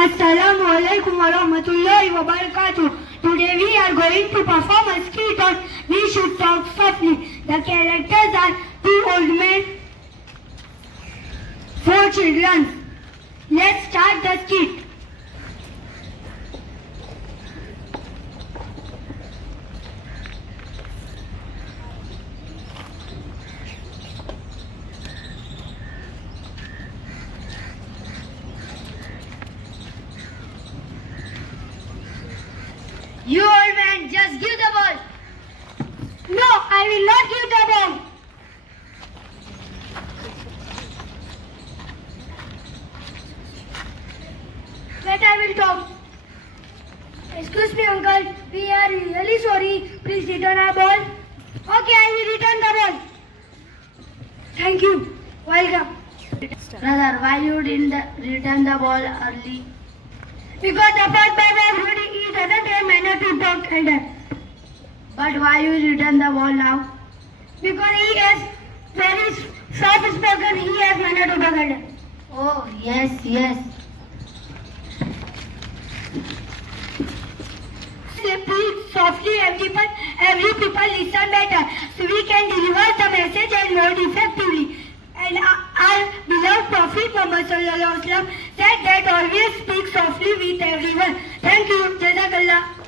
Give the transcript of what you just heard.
Assalamu alaikum wa rahmatullahi wa barakatuh. Today we are going to perform a skit on We Should Talk Softly. The characters are two old men, four children. Let's start the skit. You old man, just give the ball. No, I will not give the ball. But I will talk. Excuse me, uncle. We are really sorry. Please return our ball. Okay, I will return the ball. Thank you. Welcome. Brother, why you didn't return the ball early? Because the first baby is ready. He doesn't have manner to talk elder. But why you return the ball now? Because he is very soft spoken. He has manner to talk elder. Oh, yes. Speak softly, every people listen better, so we can deliver the message and more effectively. And our beloved Prophet Muhammad sallallahu alaihi wasallam said that always speak softly with everyone. Thank you. Jazakallah.